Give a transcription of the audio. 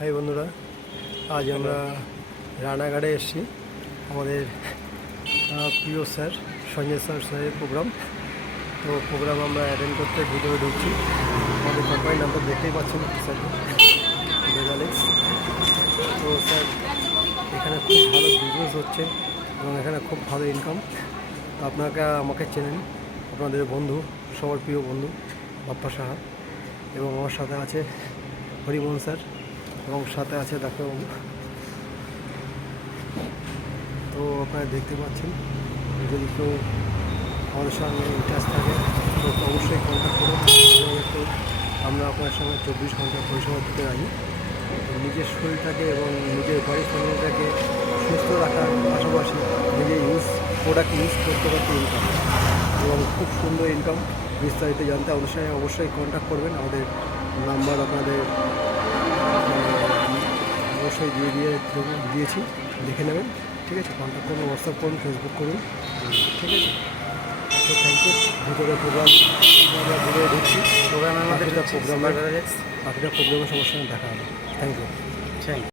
High বন্ধুরা, আজ আমরা রানাঘাটে এসেছি। আমাদের প্রিয় স্যার সঞ্জয় স্যারের প্রোগ্রাম। তো প্রোগ্রাম আমরা অ্যাটেন্ড করতে ভিতরে ঢুকছি। আমাদের কোম্পানির নামটা দেখতেই পাচ্ছেন স্যার, মেগালেক্স। তো স্যার, এখানে খুব ভালো বিজনেস হচ্ছে এবং এখানে খুব ভালো ইনকাম। তো আমাকে চেনেন, আপনাদের বন্ধু, সবার প্রিয় বন্ধু বাপ্পা সাহা, এবং আমার সাথে আছে হরিমোহন স্যার এবং সাথে আছে ডাক্তারবাবু। তো আপনারা দেখতে পাচ্ছেন, যদি কেউ আমাদের সঙ্গে ইন্টারেস্ট থাকে তো অবশ্যই কন্ট্যাক্ট করুন। এবং একটু আমরা আপনার সঙ্গে 24 ঘন্টা পরিষেবা দিতে রাজি। নিজের শরীরটাকে এবং নিজের বাড়ির ফ্যামিলিটাকে সুস্থ রাখার পাশাপাশি নিজের প্রোডাক্ট ইউজ করতে করতে ইনকাম, এবং খুব সুন্দর ইনকাম। বিস্তারিত জানতে অবশ্যই কন্ট্যাক্ট করবেন। আমাদের নাম্বার আপনাদের অবশ্যই দিয়েছি, দেখে নেবেন। ঠিক আছে, কন্ট্যাক্ট করুন, হোয়াটসঅ্যাপ করুন, ফেসবুক করুন। ঠিক আছে, তো থ্যাংক ইউ। ভিতরে প্রোগ্রাম আমরা ভিতরে ঢুকছি। বাকিটা প্রোগ্রামের সবার সঙ্গে দেখা হবে। Thank you.